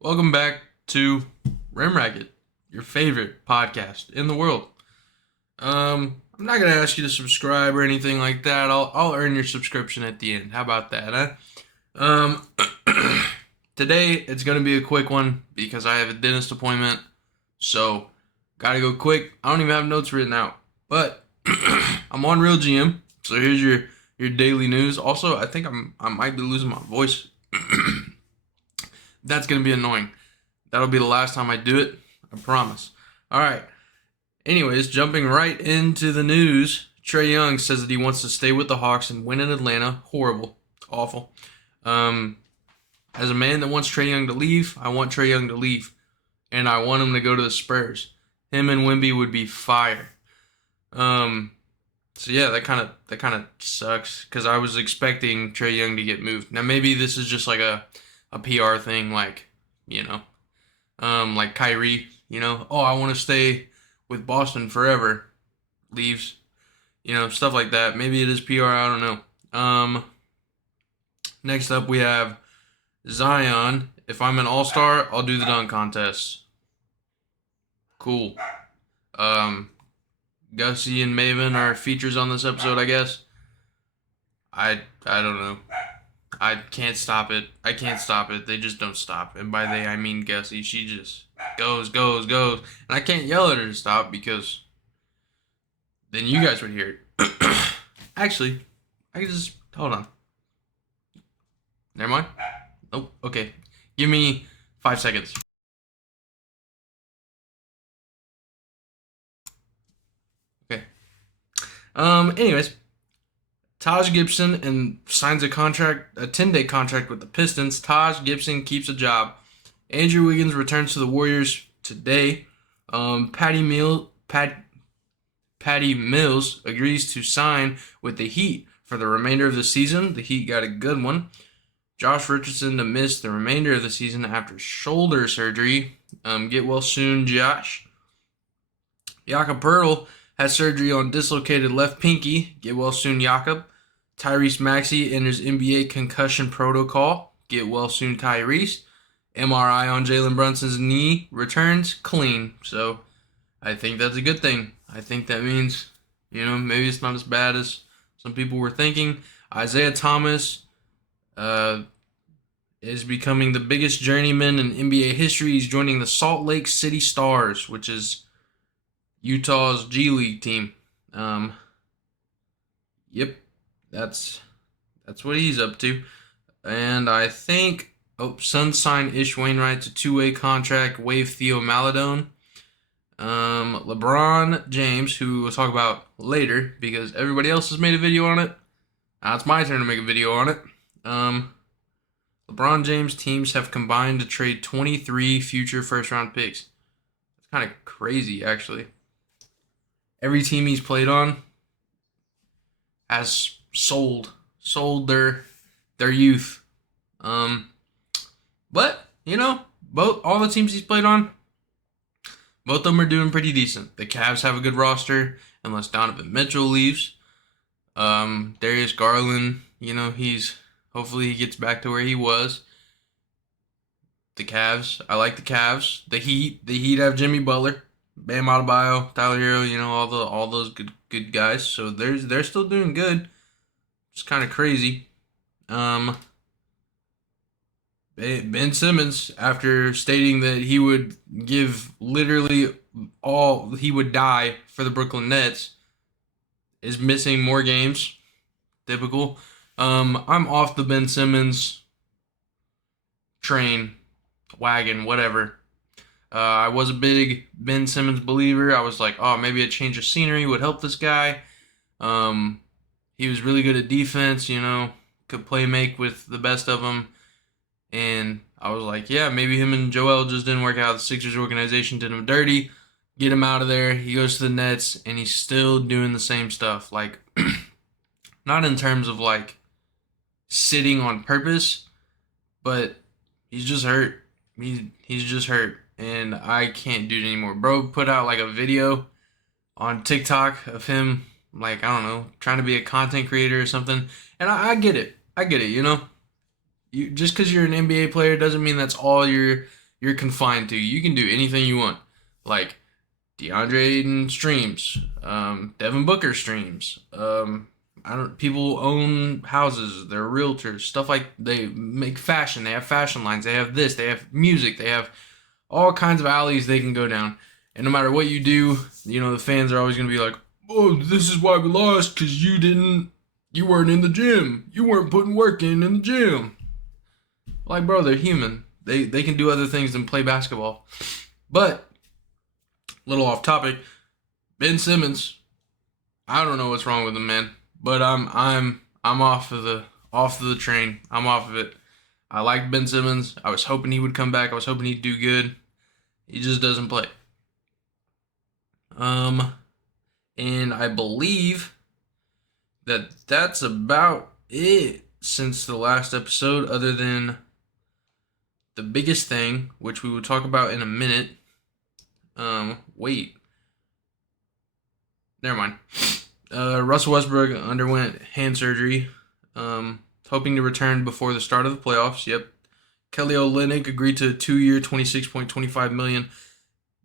Welcome back to Rim Racket, your favorite podcast in the world. I'm not gonna ask you to subscribe or anything like that. I'll earn your subscription at the end. How about that, huh? Today it's gonna be a quick one because I have a dentist appointment, so gotta go quick. I don't even have notes written out, but I'm on Real GM. So here's your daily news. Also, I think I might be losing my voice. That's gonna be annoying. That'll be the last time I do it. I promise. All right. Anyways, jumping right into the news. Trae Young says that he wants to stay with the Hawks and win in Atlanta. Horrible. Awful. As a man that wants Trae Young to leave, I want Trae Young to leave. And I want him to go to the Spurs. Him and Wemby would be fire. So yeah, that kind of sucks because I was expecting Trae Young to get moved. Now maybe this is just like a PR thing, like, like Kyrie, oh, I want to stay with Boston forever, leaves, stuff like that. Maybe it is PR, I don't know. Next up we have Zion. If I'm an all-star, I'll do the dunk contest. Cool. Gussie and Maven are features on this episode, I guess. I don't know. I can't stop it. I can't stop it. They just don't stop. And by they, I mean Gussie. She just goes. And I can't yell at her to stop because then you guys would hear it. Actually, I can just... Hold on. Never mind. Oh, okay. Give me 5 seconds. Okay. Anyways. Taj Gibson and signs a 10-day contract with the Pistons. Taj Gibson keeps a job. Andrew Wiggins returns to the Warriors today. Patty Mills agrees to sign with the Heat for the remainder of the season. The Heat got a good one. Josh Richardson to miss the remainder of the season after shoulder surgery. Get well soon, Josh. Jakob Poeltl has surgery on dislocated left pinky. Get well soon, Jakob. Tyrese Maxey enters NBA concussion protocol. Get well soon, Tyrese. MRI on Jalen Brunson's knee returns clean. So I think that's a good thing. I think that means, maybe it's not as bad as some people were thinking. Isaiah Thomas is becoming the biggest journeyman in NBA history. He's joining the Salt Lake City Stars, which is Utah's G League team. Yep, that's what he's up to. And I think Suns signed Ish Wainwright to 2-way contract, waive Theo Maledon. LeBron James, who we'll talk about later because everybody else has made a video on it. Now it's my turn to make a video on it. LeBron James teams have combined to trade 23 future first-round picks. That's kind of crazy, actually. Every team he's played on has sold their youth. But all the teams he's played on, both of them are doing pretty decent. The Cavs have a good roster unless Donovan Mitchell leaves. Darius Garland, hopefully he gets back to where he was. The Cavs, I like the Cavs. The Heat have Jimmy Butler, Bam Adebayo, Tyler Hero, all those good guys. So they're still doing good. It's kind of crazy. Ben Simmons, after stating that he would give literally all, he would die for the Brooklyn Nets, is missing more games. Typical. I'm off the Ben Simmons train, wagon, whatever. I was a big Ben Simmons believer. I was like, oh, maybe a change of scenery would help this guy. He was really good at defense, could play make with the best of them. And I was like, yeah, maybe him and Joel just didn't work out. The Sixers organization did him dirty. Get him out of there. He goes to the Nets, and he's still doing the same stuff. Like, not in terms of, like, sitting on purpose, but he's just hurt. He's just hurt. And I can't do it anymore. Bro put out like a video on TikTok of him, like, I don't know, trying to be a content creator or something. And I get it. You just because you're an NBA player doesn't mean that's all you're you're confined to. You can do anything you want. Like DeAndre Ayton streams, Devin Booker streams. I don't. People own houses. They're realtors. Stuff like they make fashion. They have fashion lines. They have this. They have music. They have all kinds of alleys they can go down. And no matter what you do, the fans are always gonna be like, "Oh, this is why we lost because you weren't in the gym. You weren't putting work in the gym." Like, bro, they're human. They can do other things than play basketball. But little off topic, Ben Simmons. I don't know what's wrong with him, man. But I'm off of the train. I'm off of it. I like Ben Simmons. I was hoping he would come back. I was hoping he'd do good. He just doesn't play. And I believe that that's about it since the last episode, other than the biggest thing, which we will talk about in a minute. Wait. Never mind. Russell Westbrook underwent hand surgery, hoping to return before the start of the playoffs. Yep. Kelly Olynyk agreed to a 2-year, $26.25 million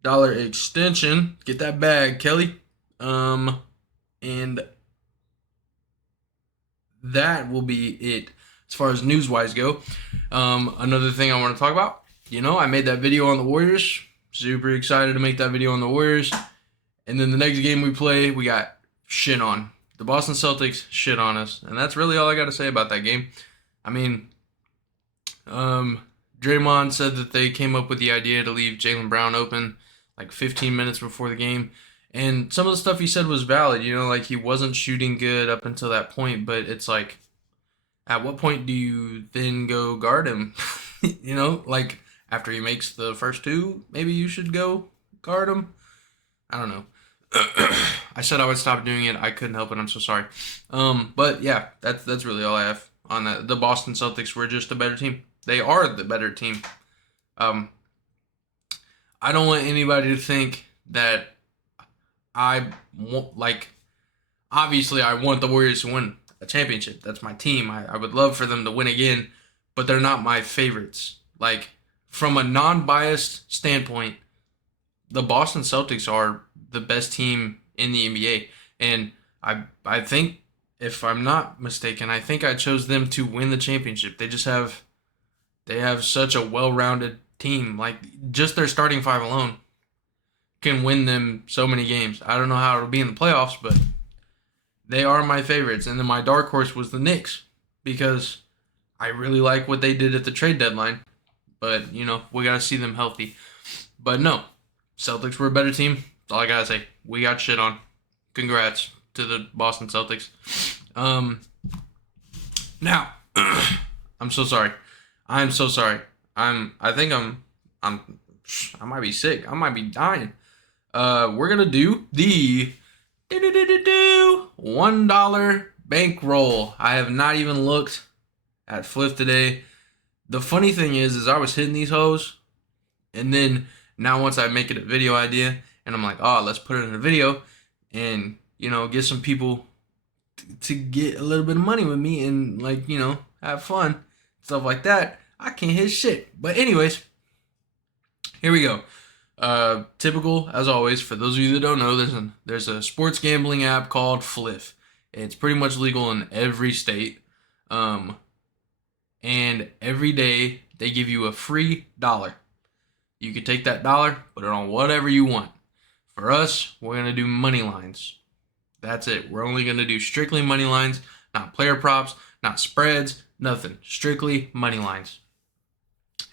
extension. Get that bag, Kelly. And that will be it as far as news-wise go. Another thing I want to talk about, I made that video on the Warriors. Super excited to make that video on the Warriors. And then the next game we play, we got shit on. The Boston Celtics shit on us. And that's really all I got to say about that game. I mean, Draymond said that they came up with the idea to leave Jaylen Brown open like 15 minutes before the game. And some of the stuff he said was valid, like he wasn't shooting good up until that point. But it's like, at what point do you then go guard him? Like after he makes the first two, maybe you should go guard him. I don't know. I said I would stop doing it. I couldn't help it. I'm so sorry. But yeah, that's really all I have on that. The Boston Celtics were just a better team. They are the better team. I don't want anybody to think that I want, obviously I want the Warriors to win a championship. That's my team. I would love for them to win again, but they're not my favorites. Like, from a non-biased standpoint, the Boston Celtics are the best team in the NBA. And I think, if I'm not mistaken, I think I chose them to win the championship. They have such a well-rounded team. Like, just their starting five alone can win them so many games. I don't know how it'll be in the playoffs, but they are my favorites. And then my dark horse was the Knicks, because I really like what they did at the trade deadline. But, we got to see them healthy. But no, Celtics were a better team. That's all I got to say. We got shit on. Congrats to the Boston Celtics. Now, I'm so sorry. I'm so sorry. I might be sick. I might be dying. We're gonna do the $1 bankroll. I have not even looked at Fliff today. The funny thing is I was hitting these hoes, and then now once I make it a video idea, and I'm like, oh, let's put it in a video, and get some people to get a little bit of money with me and have fun, stuff like that. I can't hit shit. But anyways, here we go. Typical, as always, for those of you that don't know, there's a sports gambling app called Fliff. It's pretty much legal in every state. And every day they give you a free $1. You can take that $1, put it on whatever you want. For us, we're going to do money lines. That's it. We're only going to do strictly money lines, not player props, not spreads, nothing. Strictly money lines.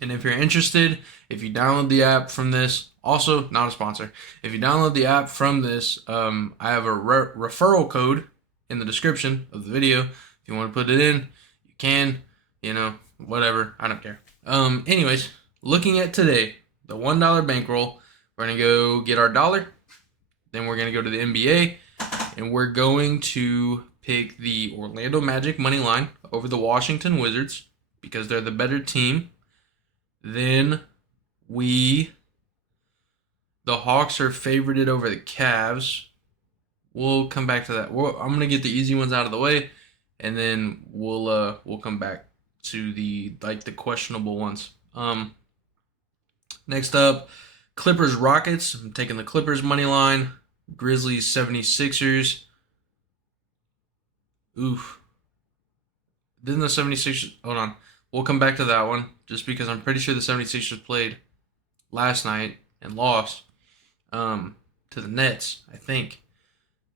And if you're interested, if you download the app from this, also not a sponsor, if you download the app from this, I have a referral code in the description of the video. If you want to put it in, you can, whatever. I don't care. Anyways, looking at today, the $1 bankroll, we're going to go get our $1. Then we're going to go to the NBA, and we're going to pick the Orlando Magic money line over the Washington Wizards because they're the better team. Then the Hawks are favorited over the Cavs. We'll come back to that. I'm going to get the easy ones out of the way, and then we'll come back to the questionable ones. Next up, Clippers Rockets. I'm taking the Clippers money line. Grizzlies 76ers. Oof. Didn't the 76ers... Hold on. We'll come back to that one just because I'm pretty sure the 76ers played last night and lost to the Nets, I think.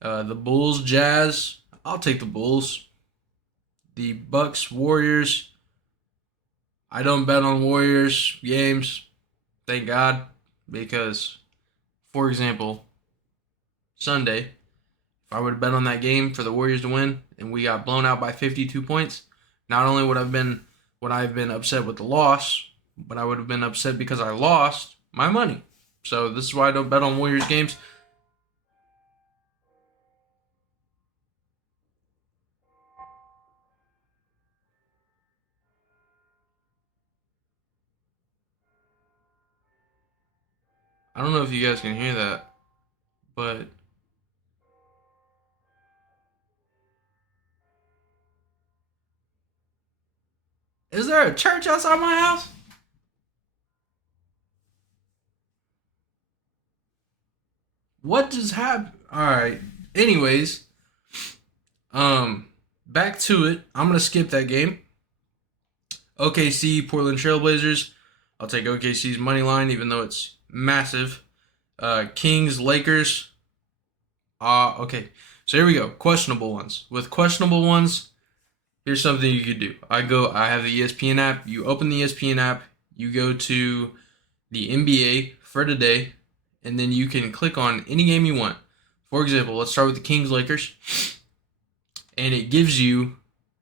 The Bulls Jazz. I'll take the Bulls. The Bucks Warriors. I don't bet on Warriors games. Thank God. Because, for example, Sunday, if I would have bet on that game for the Warriors to win and we got blown out by 52 points, not only would I have been upset with the loss, but I would have been upset because I lost my money. So this is why I don't bet on Warriors games. I don't know if you guys can hear that, but is there a church outside my house? What just happened? All right. Anyways, back to it. I'm gonna skip that game. OKC Portland Trailblazers. I'll take OKC's money line, even though it's massive. Kings Lakers. Okay. So here we go. Questionable ones. With questionable ones, here's something you could do. I have the ESPN app. You open the ESPN app. You go to the NBA for today, and then you can click on any game you want. For example, let's start with the Kings Lakers. And it gives you,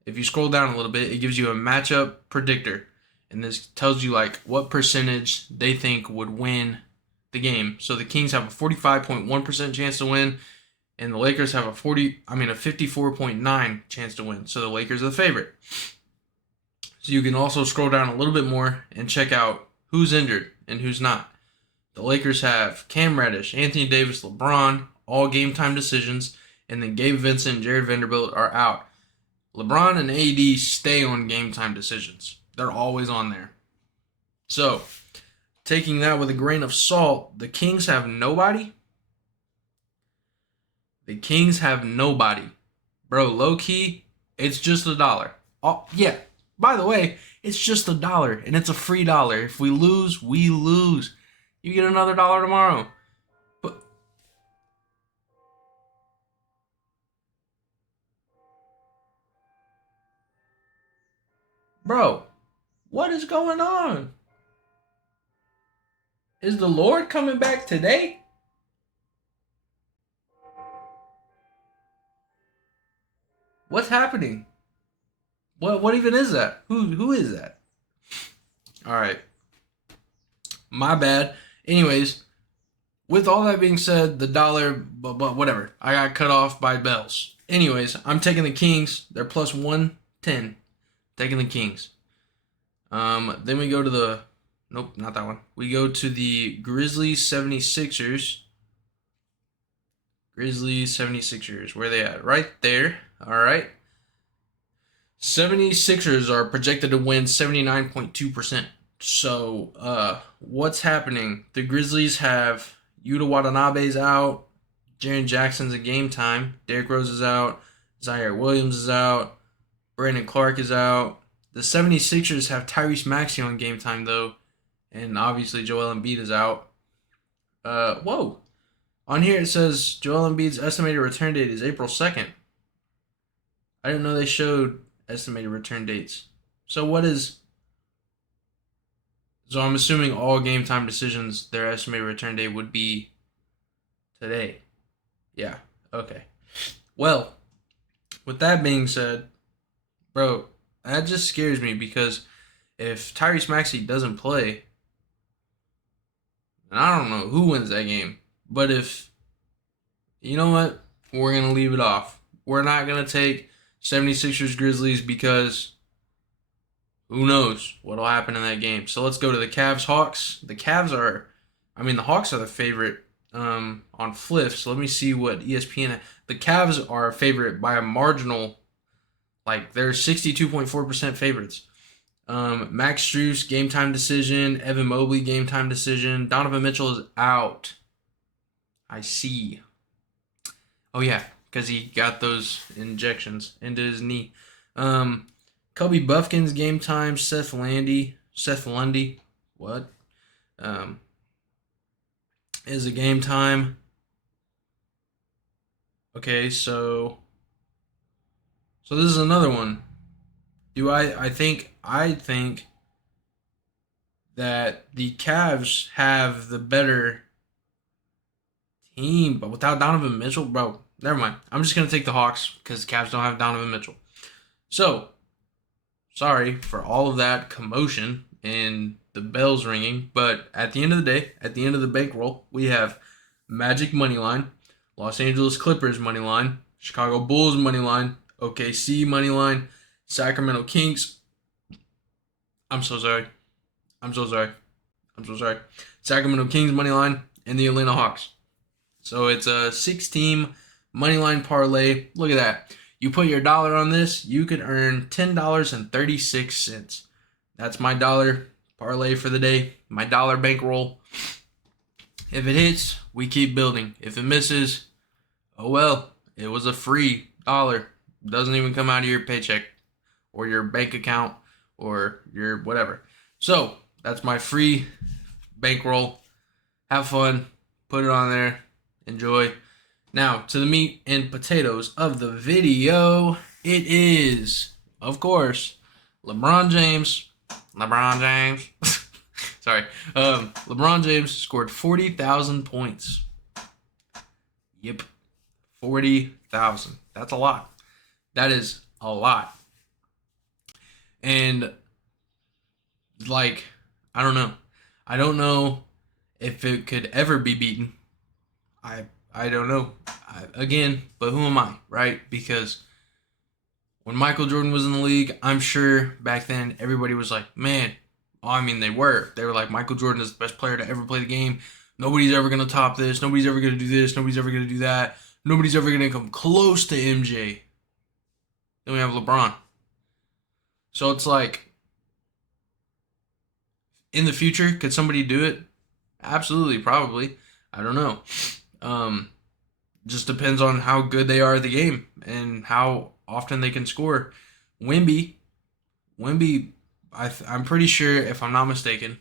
if you scroll down a little bit, it gives you a matchup predictor. And this tells you like what percentage they think would win the game. So the Kings have a 45.1% chance to win, and the Lakers have a 54.9 chance to win. So the Lakers are the favorite. So you can also scroll down a little bit more and check out who's injured and who's not. The Lakers have Cam Reddish, Anthony Davis, LeBron, all game time decisions, and then Gabe Vincent and Jared Vanderbilt are out. LeBron and AD stay on game time decisions. They're always on there. So, taking that with a grain of salt, the Kings have nobody. The Kings have nobody. Bro, low key, it's just $1. Oh, yeah. By the way, it's just $1, and it's a free dollar. If we lose, we lose. You get another $1 tomorrow. But bro, what is going on? Is the Lord coming back today? What's happening? What even is that? Who is that? All right. My bad. Anyways, with all that being said, the dollar, but whatever. I got cut off by bells. Anyways, I'm taking the Kings. They're plus 110. Taking the Kings. Then we go to the... Nope, not that one. We go to the Grizzlies 76ers. Grizzlies 76ers. Where they at? Right there. All right. 76ers are projected to win 79.2%. So, what's happening? The Grizzlies have Yuta Watanabe's out. Jaren Jackson's in game time. Derrick Rose is out. Zaire Williams is out. Brandon Clark is out. The 76ers have Tyrese Maxey on game time, though. And obviously, Joel Embiid is out. Whoa. On here, it says Joel Embiid's estimated return date is April 2nd. I didn't know they showed estimated return dates. So what is... So I'm assuming all game time decisions, their estimated return date would be today. Yeah, okay. Well, with that being said, bro, that just scares me because if Tyrese Maxey doesn't play, then I don't know who wins that game. But if, you know what, we're going to leave it off. We're not going to take 76ers Grizzlies because who knows what'll happen in that game. So let's go to the Cavs Hawks. The Hawks are the favorite on Fliff. So let me see what ESPN. The Cavs are a favorite by a marginal, like they're 62.4% favorites. Max Strus, game time decision. Evan Mobley, game time decision. Donovan Mitchell is out. I see. Oh, yeah, because he got those injections into his knee. Kobe Buffkins, game time. Seth Lundy, what? Um, is a game time. Okay, so this is another one. I think that the Cavs have the better team, but without Donovan Mitchell, bro, never mind. I'm just gonna take the Hawks because the Cavs don't have Donovan Mitchell. So, sorry for all of that commotion and the bells ringing, but at the end of the day, at the end of the bankroll, we have Magic money line, Los Angeles Clippers money line, Chicago Bulls money line, OKC money line, Sacramento Kings. I'm so sorry. I'm so sorry. I'm so sorry. Sacramento Kings money line and the Atlanta Hawks. So it's a 6-team money line parlay. Look at that. You put your dollar on this, you could earn $10.36. That's my dollar parlay for the day. My dollar bankroll. If it hits, we keep building. If it misses, oh well. It was a free dollar. Doesn't even come out of your paycheck or your bank account or your whatever. So that's my free bankroll. Have fun. Put it on there. Enjoy. Now, to the meat and potatoes of the video. It is, of course, LeBron James. Sorry. LeBron James scored 40,000 points. Yep. 40,000. That's a lot. That is a lot. And, like, I don't know. I don't know if it could ever be beaten. I don't know. But who am I, right? Because when Michael Jordan was in the league, I'm sure back then everybody was like, man, I mean, they were like, Michael Jordan is the best player to ever play the game. Nobody's ever going to top this. Nobody's ever going to do this. Nobody's ever going to do that. Nobody's ever going to come close to MJ. Then we have LeBron. So it's like, in the future, could somebody do it? Absolutely, probably. I don't know. Just depends on how good they are at the game and how often they can score. Wemby, I'm pretty sure, if I'm not mistaken,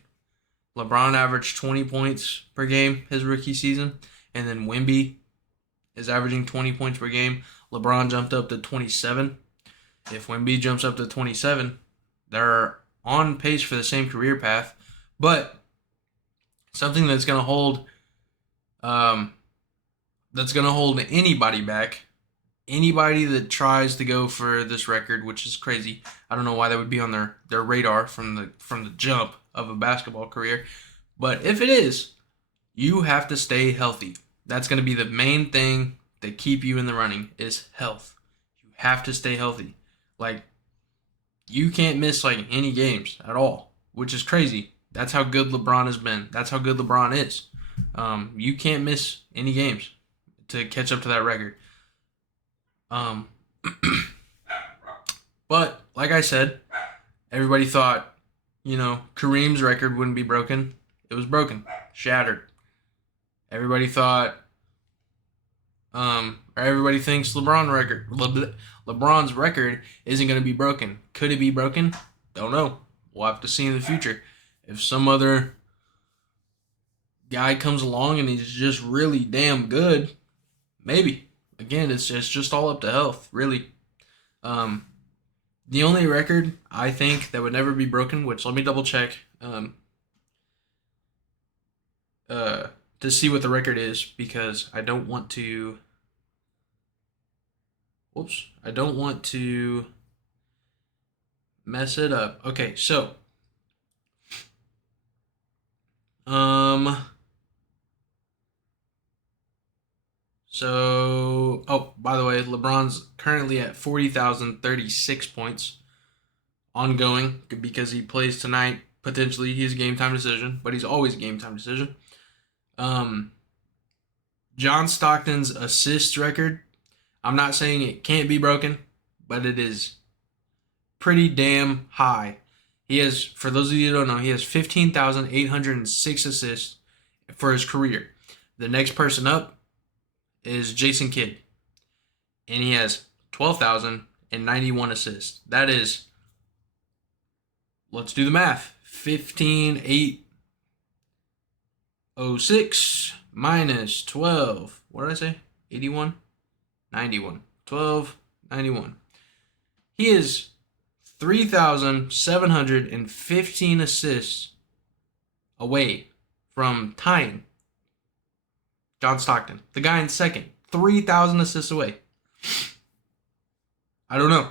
LeBron averaged 20 points per game his rookie season, and then Wemby is averaging 20 points per game. LeBron jumped up to 27. If Wemby jumps up to 27, they're on pace for the same career path, but something that's going to hold anybody back. Anybody that tries to go for this record, which is crazy. I don't know why that would be on their radar from the jump of a basketball career. But if it is, you have to stay healthy. That's going to be the main thing that keep you in the running is health. You have to stay healthy. Like, you can't miss like any games at all, which is crazy. That's how good LeBron has been. That's how good LeBron is. You can't miss any games to catch up to that record. But like I said, everybody thought, Kareem's record wouldn't be broken. It was broken, shattered. Everybody thought, or everybody thinks LeBron's record isn't going to be broken. Could it be broken? Don't know. We'll have to see in the future. If some other guy comes along and he's just really damn good, maybe. Again, it's just all up to health, really. The only record I think that would never be broken, which let me double check to see what the record is, because I don't want to. I don't want to mess it up. Okay, so by the way, LeBron's currently at 40,036 points ongoing because he plays tonight. Potentially, he's a game time decision, but he's always a game time decision. John Stockton's assist record, I'm not saying it can't be broken, but it is pretty damn high. He has, for those of you who don't know, he has 15,806 assists for his career. The next person up is Jason Kidd, and he has 12,091 assists. That is, let's do the math. 15,806 minus 12. What did I say? 81? 91. 12, 91. He is 3,715 assists away from tying John Stockton, the guy in second. 3,000 assists away. I don't know.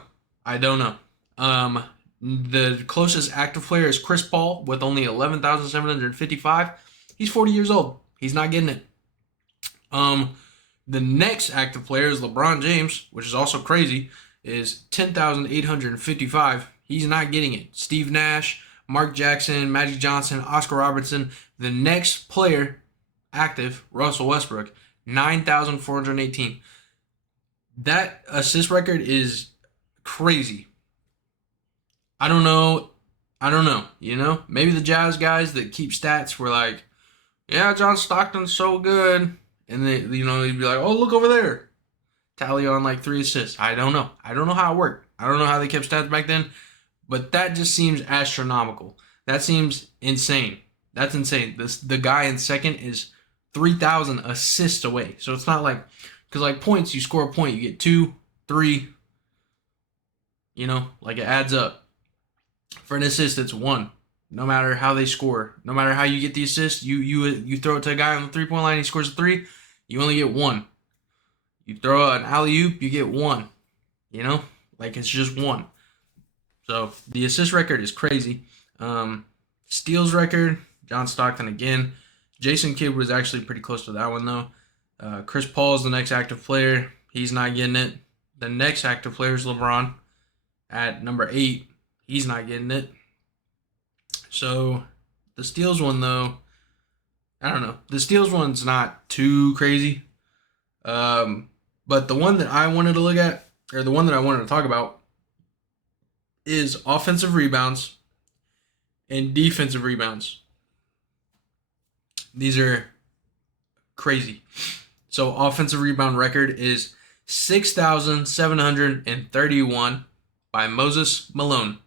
The closest active player is Chris Paul with only 11,755. He's 40 years old. He's not getting it. The next active player is LeBron James, which is also crazy, is 10,855. He's not getting it. Steve Nash, Mark Jackson, Magic Johnson, Oscar Robertson. The next player active, Russell Westbrook, 9,418. That assist record is crazy. I don't know. You know, maybe the Jazz guys that keep stats were like, yeah, John Stockton's so good. And they, you know, they'd be like, oh, look over there. Tally on like 3 assists. I don't know how it worked. I don't know how they kept stats back then. But that just seems astronomical. That seems insane. That's insane. The guy in second is 3,000 assists away. So it's not like, because like points, you score a point, you get 2, 3. You know, like it adds up. For an assist, it's 1. No matter how they score, no matter how you get the assist, you throw it to a guy on the 3-point line, he scores a 3, you only get 1. You throw an alley-oop, you get 1. You know, like it's just 1. So the assist record is crazy. Steals record, John Stockton again. Jason Kidd was actually pretty close to that one though. Chris Paul is the next active player. He's not getting it. The next active player is LeBron at number 8. He's not getting it. So the steals one though, I don't know. The steals one's not too crazy. But the one that I wanted to look at, or the one that I wanted to talk about, is offensive rebounds and defensive rebounds. These are crazy. So offensive rebound record is 6,731 by Moses Malone.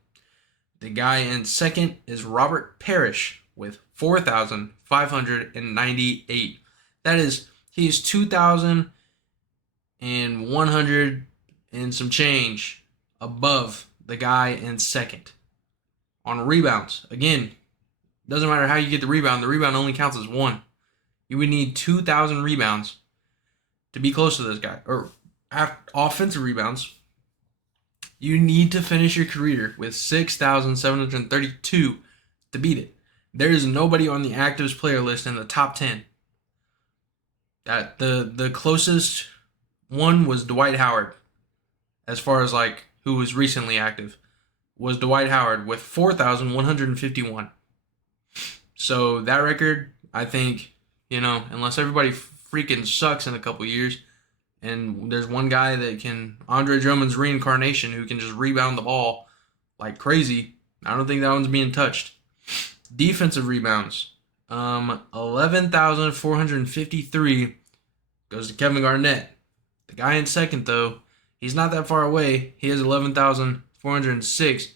The guy in second is Robert Parrish with 4,598. That is, he's 2,100 and some change above the guy in second. On rebounds, again, doesn't matter how you get the rebound only counts as 1. You would need 2,000 rebounds to be close to this guy. Or offensive rebounds, you need to finish your career with 6,732 to beat it. There is nobody on the actives player list in the top 10. That the closest one was Dwight Howard, as far as like who was recently active, was Dwight Howard with 4,151. So that record, I think, you know, unless everybody freaking sucks in a couple years, and there's one guy that can, Andre Drummond's reincarnation, who can just rebound the ball like crazy, I don't think that one's being touched. Defensive rebounds, 11,453 goes to Kevin Garnett. The guy in second, though, he's not that far away. He has 11,406.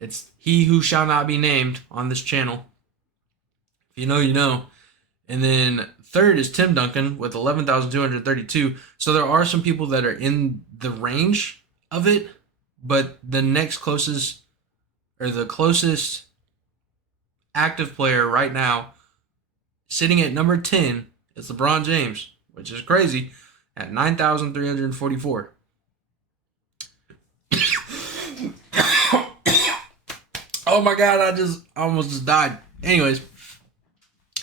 It's he who shall not be named on this channel. If you know, you know. And then third is Tim Duncan with 11,232. So there are some people that are in the range of it, but the next closest, or the closest active player right now, sitting at number 10, is LeBron James, which is crazy, at 9,344. Oh my God, I almost just died. Anyways,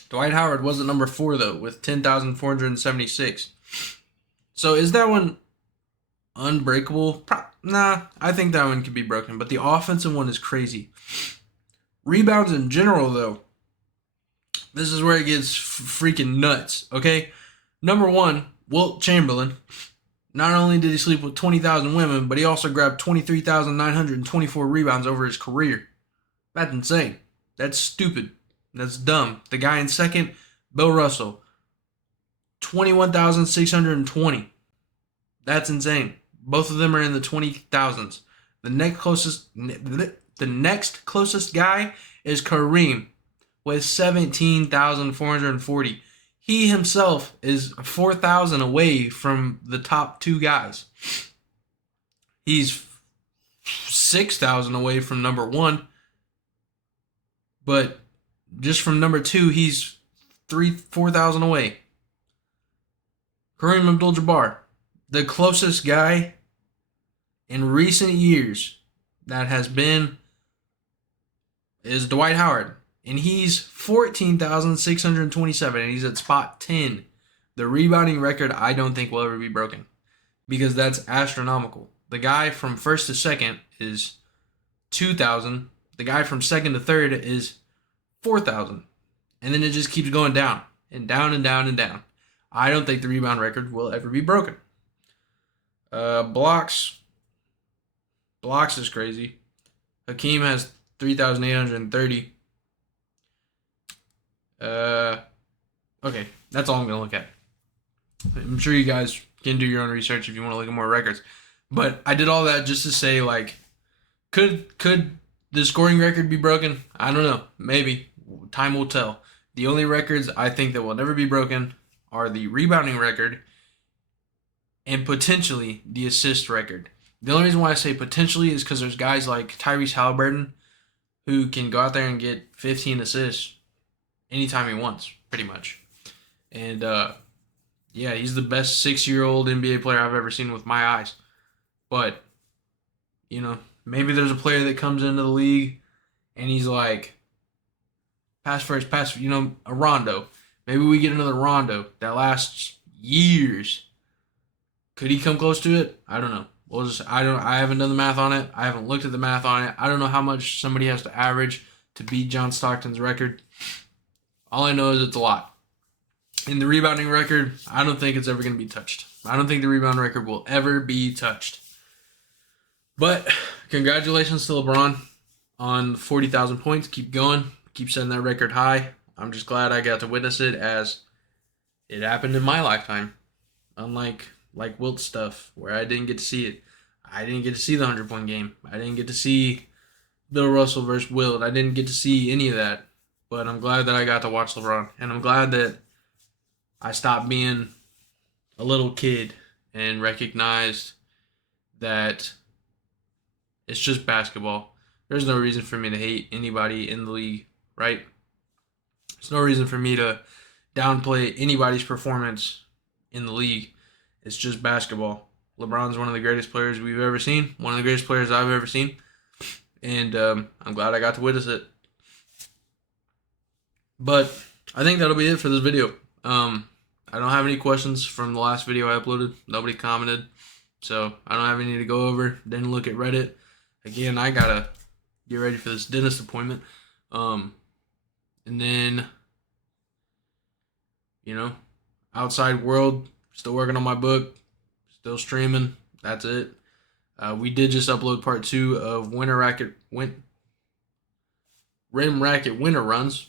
Dwight Howard was at number 4 though, with 10,476. So is that one unbreakable? Nah, I think that one could be broken, but the offensive one is crazy. Rebounds in general though, this is where it gets freaking nuts, okay? Number 1, Wilt Chamberlain Not only did he sleep with 20,000 women, but he also grabbed 23,924 rebounds over his career. That's insane. That's stupid. That's dumb. The guy in second, Bill Russell, 21,620. That's insane. Both of them are in the 20,000s. The next closest guy is Kareem with 17,440. He himself is 4,000 away from the top two guys. He's 6,000 away from number one, but just from number two, he's 4,000 away. Kareem Abdul-Jabbar, the closest guy in recent years that has been is Dwight Howard, and he's 14,627, and he's at spot 10. The rebounding record I don't think will ever be broken because that's astronomical. The guy from first to second is 2,000. The guy from second to third is 4,000. And then it just keeps going down and down and down and down. I don't think the rebound record will ever be broken. Blocks is crazy. Hakeem has 3,830. Okay, that's all I'm going to look at. I'm sure you guys can do your own research if you want to look at more records. But I did all that just to say, like, could the scoring record be broken? I don't know. Maybe. Time will tell. The only records I think that will never be broken are the rebounding record and potentially the assist record. The only reason why I say potentially is because there's guys like Tyrese Halliburton who can go out there and get 15 assists anytime he wants, pretty much. And, yeah, he's the best 6-year-old NBA player I've ever seen with my eyes. But, you know, maybe there's a player that comes into the league and he's like, pass first, a Rondo. Maybe we get another Rondo that lasts years. Could he come close to it? I don't know. I haven't done the math on it. I haven't looked at the math on it. I don't know how much somebody has to average to beat John Stockton's record. All I know is it's a lot. In the rebounding record, I don't think it's ever going to be touched. I don't think the rebound record will ever be touched. But congratulations to LeBron on 40,000 points. Keep going. Keep setting that record high. I'm just glad I got to witness it as it happened in my lifetime. Unlike Wilt's stuff, where I didn't get to see it. I didn't get to see the 100-point game. I didn't get to see Bill Russell versus Wilt. I didn't get to see any of that. But I'm glad that I got to watch LeBron. And I'm glad that I stopped being a little kid and recognized that it's just basketball. There's no reason for me to hate anybody in the league, right? There's no reason for me to downplay anybody's performance in the league. It's just basketball. LeBron's one of the greatest players we've ever seen. One of the greatest players I've ever seen. And I'm glad I got to witness it. But I think that'll be it for this video. I don't have any questions from the last video I uploaded. Nobody commented. So I don't have any to go over. Didn't look at Reddit. Again, I gotta get ready for this dentist appointment. And then, outside world, still working on my book, still streaming. That's it. We did just upload part 2 of Rim Racket Winter Runs.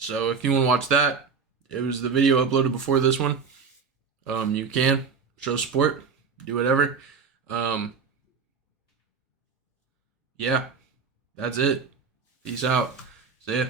So if you want to watch that, it was the video uploaded before this one. You can show support, do whatever. Yeah, that's it. Peace out. See ya.